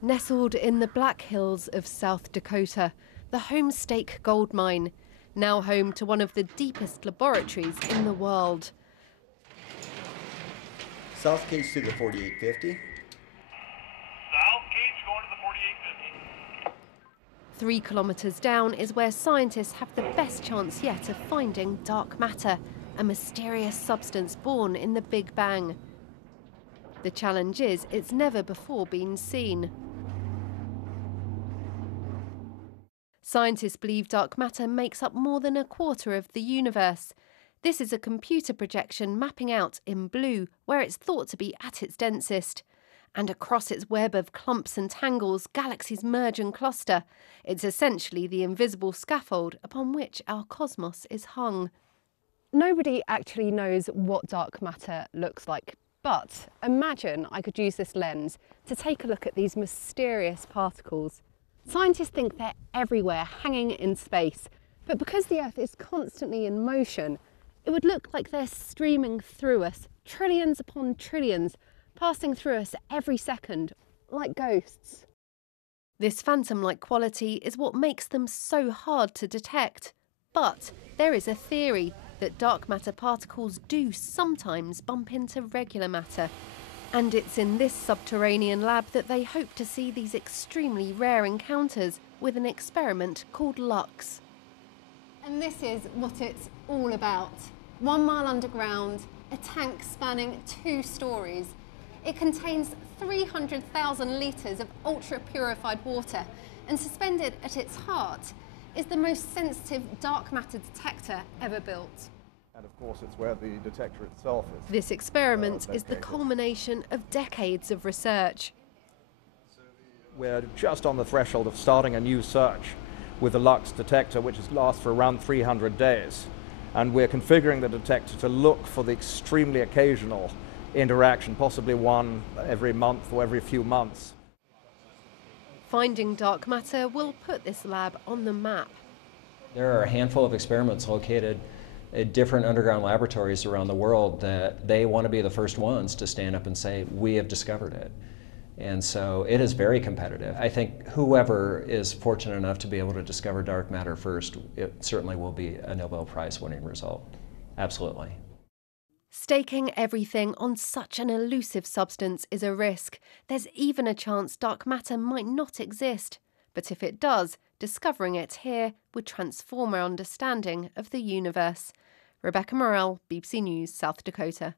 Nestled in the Black Hills of South Dakota, the Homestake gold mine, now home to one of the deepest laboratories in the world. South cage to the 4850. South cage going to the 4850. 3 kilometres down is where scientists have the best chance yet of finding dark matter, a mysterious substance born in the Big Bang. The challenge is it's never before been seen. Scientists believe dark matter makes up more than a quarter of the universe. This is a computer projection mapping out in blue where it's thought to be at its densest. And across its web of clumps and tangles, galaxies merge and cluster. It's essentially the invisible scaffold upon which our cosmos is hung. Nobody actually knows what dark matter looks like, but imagine I could use this lens to take a look at these mysterious particles. Scientists think they're everywhere, hanging in space, but because the Earth is constantly in motion, it would look like they're streaming through us, trillions upon trillions, passing through us every second, like ghosts. This phantom-like quality is what makes them so hard to detect. But there is a theory that dark matter particles do sometimes bump into regular matter. And it's in this subterranean lab that they hope to see these extremely rare encounters with an experiment called LUX. And this is what it's all about. 1 mile underground, a tank spanning 2 stories. It contains 300,000 litres of ultra-purified water, and suspended at its heart is the most sensitive dark matter detector ever built. And of course it's where the detector itself is. This experiment is the culmination of decades of research. We're just on the threshold of starting a new search with the LUX detector, which lasts for around 300 days. And we're configuring the detector to look for the extremely occasional interaction, possibly one every month or every few months. Finding dark matter will put this lab on the map. There are a handful of experiments located at different underground laboratories around the world that they want to be the first ones to stand up and say, we have discovered it. And so it is very competitive. I think whoever is fortunate enough to be able to discover dark matter first, it certainly will be a Nobel Prize winning result. Absolutely. Staking everything on such an elusive substance is a risk. There's even a chance dark matter might not exist. But if it does, discovering it here would transform our understanding of the universe. Rebecca Morelle, BBC News, South Dakota.